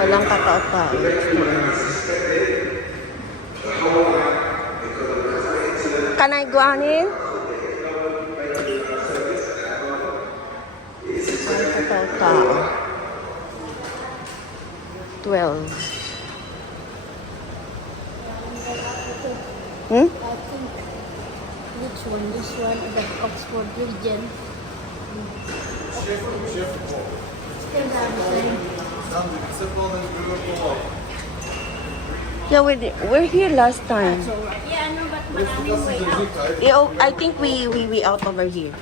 Walang katao-tao. Can I go on in? Walang katao-tao. 12. Hmm? Which one? This one, the Oxford region. Yeah, we're here last time. Yeah, no, but maraming way out. Yeah, I think we out over here.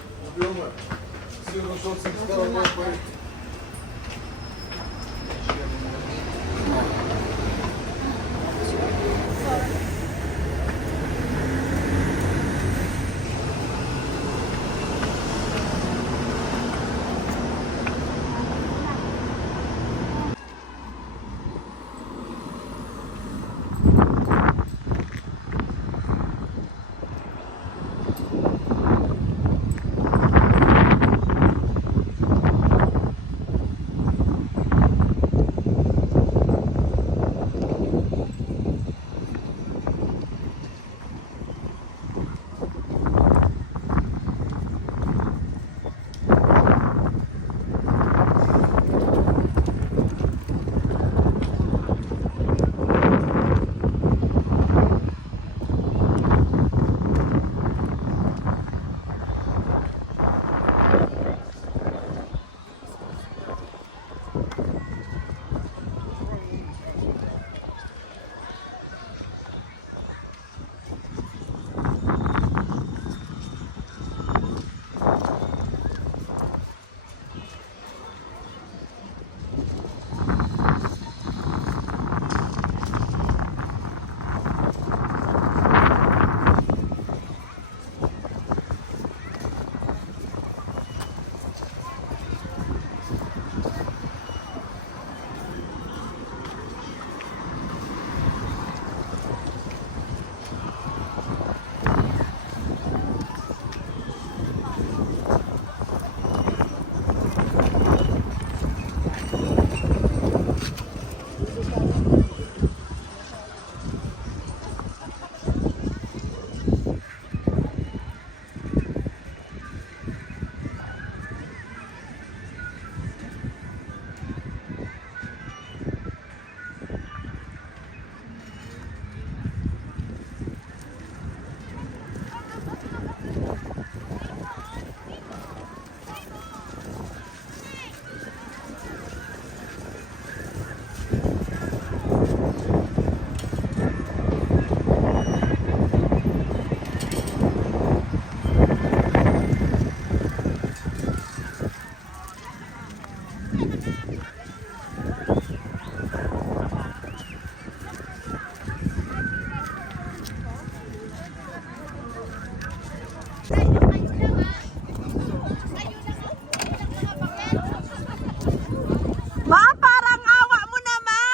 Ma, parang awa mo na, ma!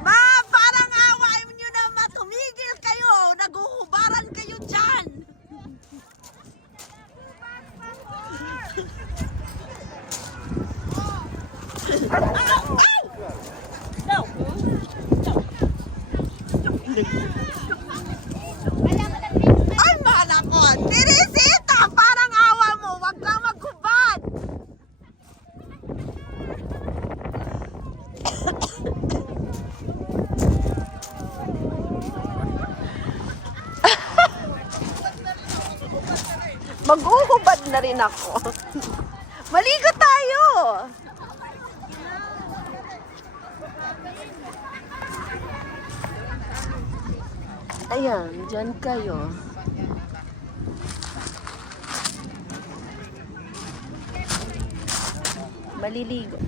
Ma, parang awa nyo na, ma! Tumigil kayo! Naguhubaran kayo dyan! Ay, malakot! Teresita! Parang awa mo! Huwag kang maghubad! Mag-uhubad na rin ako. Maligo tayo! Ayan, dyan kayo. Maliligo.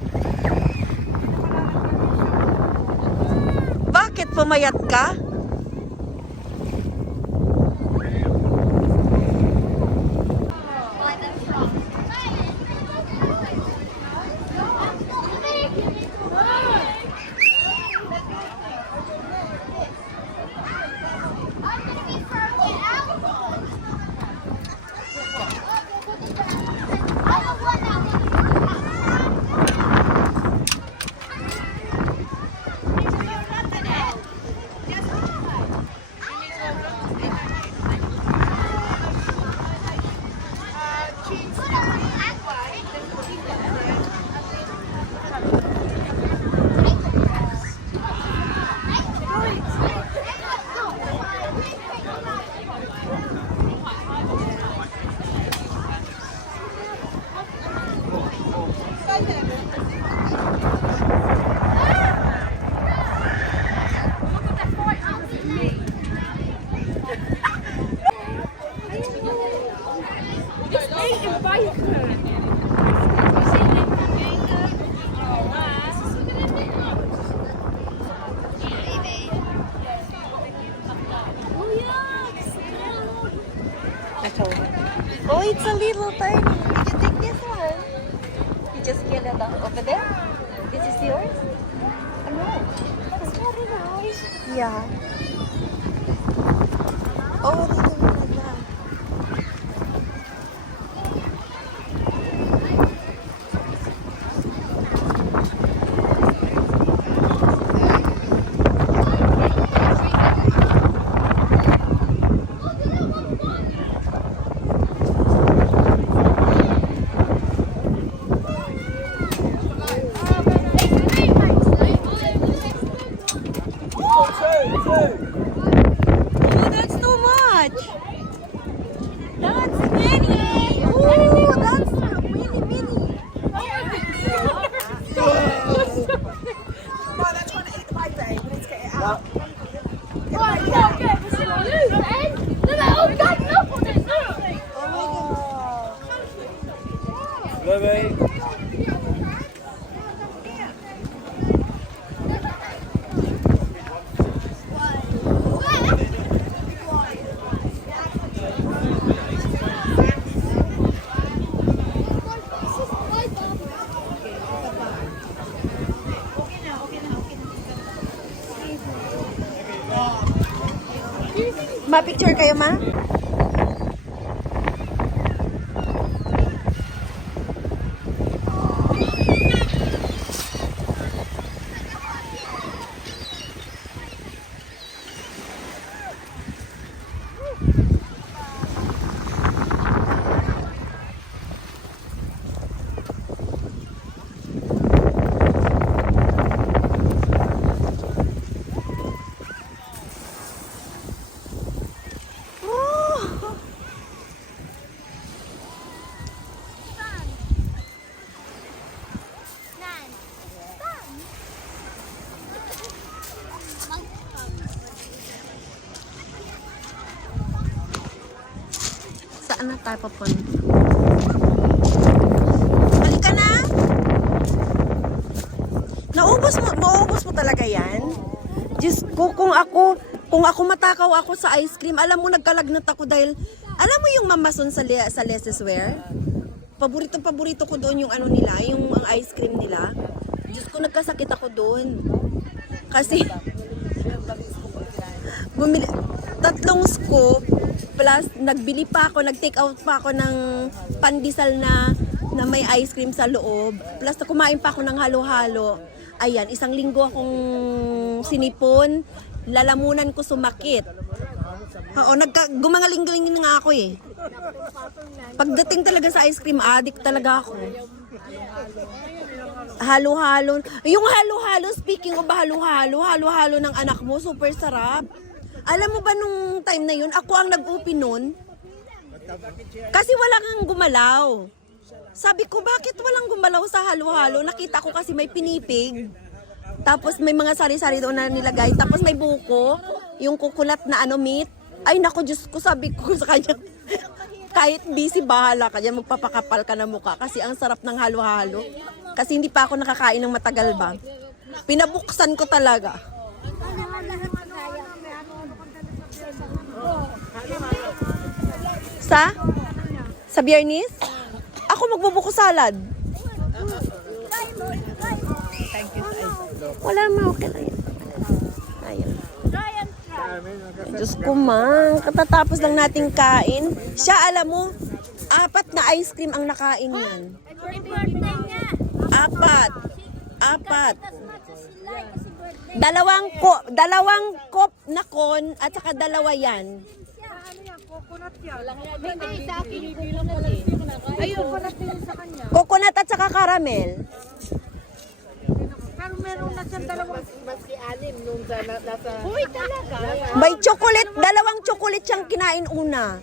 Bakit pumayat ka? Oh, it's a little tiny. Did you take this one? You just get it over there? This is yours? No. That's very nice. Yeah. Oh, dito mo na. Oh, that's too much. That's many. Oh, that's really mini. Ma-picture kayo, ma? Saan na tayo papunta? Halika na! Maubos mo talaga yan? Diyos ko, kung ako matakaw ako sa ice cream, alam mo, nagkalagnat ako dahil, alam mo yung mamason sa Leslie's Wear? Paborito ko doon yung ano nila, yung ice cream nila. Diyos ko, nagkasakit ako doon. Kasi, bumili, 3 scoop, plus nagbili pa ako, nag-take out pa ako ng pandesal na may ice cream sa loob. Plus kumain pa ako ng halo-halo. Ayan, 1 linggo akong sinipon, lalamunan ko sumakit. Oo, gumangaling-galing nga ako eh. Pagdating talaga sa ice cream, addict talaga ako. Halo-halo. Yung halo-halo, speaking of halo-halo ng anak mo, super sarap. Alam mo ba nung time na yun, ako ang nag-upi nun? Kasi wala kang gumalaw. Sabi ko, bakit walang gumalaw sa halo-halo? Nakita ko kasi may pinipig. Tapos may mga sari-sari doon na nilagay. Tapos may buko, yung kukulat na meat. Ay nako, Diyos ko, sabi ko sa kanya, kahit busy, bahala ka dyan, magpapakapal ka na mukha. Kasi ang sarap ng halo-halo. Kasi hindi pa ako nakakain ng matagal ba. Pinabuksan ko talaga. Sa Biyernes? Ako magbubuko salad. Wala ma, okay lang yan. Ayun. Diyos ko man, katatapos lang nating kain. Siya, alam mo, 4 na ice cream ang nakain yan. 4. Dalawang kop na kon at saka 2 yan. Coconut at saka caramel. Pero meron na siyang dalawang. Maski anim nung nasa. Uy, talaga. May chocolate, 2 chocolate siyang kinain una.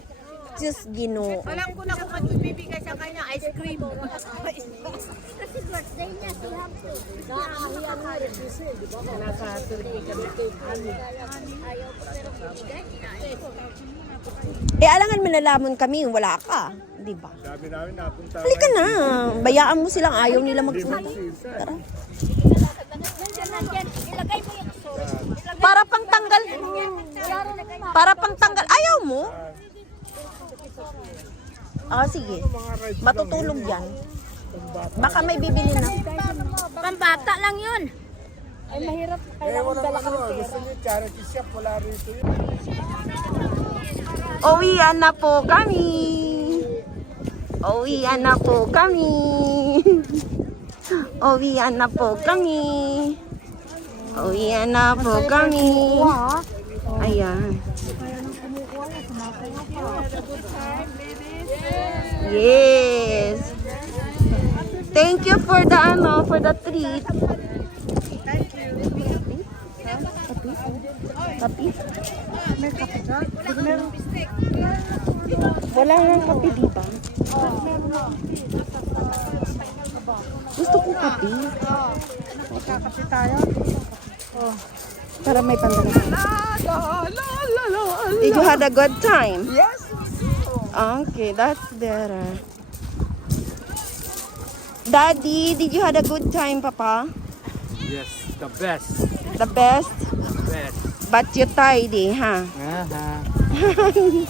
Diyos Ginoo. Alam ko na kung ano bibigay sa kanya, ice cream. Kasi birthday niya, si Hamso. Nakakahiyan nga rin kasi, di ba? Nasa Turkey kami. Ayaw ko pero bibigay. Alangan manalaman kami, wala ka. Di ba? Sabi namin napunta. Halika na. Bayaan mo silang ayaw nila magpunta. Tara. Ilagay mo yung sauce. Para pang tanggal. Para pang tanggal. Ayaw mo? Sige. Matutulog yan. Baka may bibili na. Pambata lang yun. Ay, mahirap. Kailangan dala ka ng pera. Gusto niyo charity shop, wala rito yun. Uwian na po kami. Uwian na po kami. Uwian na po kami. Uwian na po kami. Ayan. Yes. Thank you for the treat. Kapi? May kape ka? Wala nga kape, di ba? Gusto ko kape. Magkakape tayo. Para may pandala. Did you have a good time? Yes. Okay, that's better. Daddy, did you have a good time, Papa? Yes, the best. The best? Best. But you tidy, huh? Uh-huh.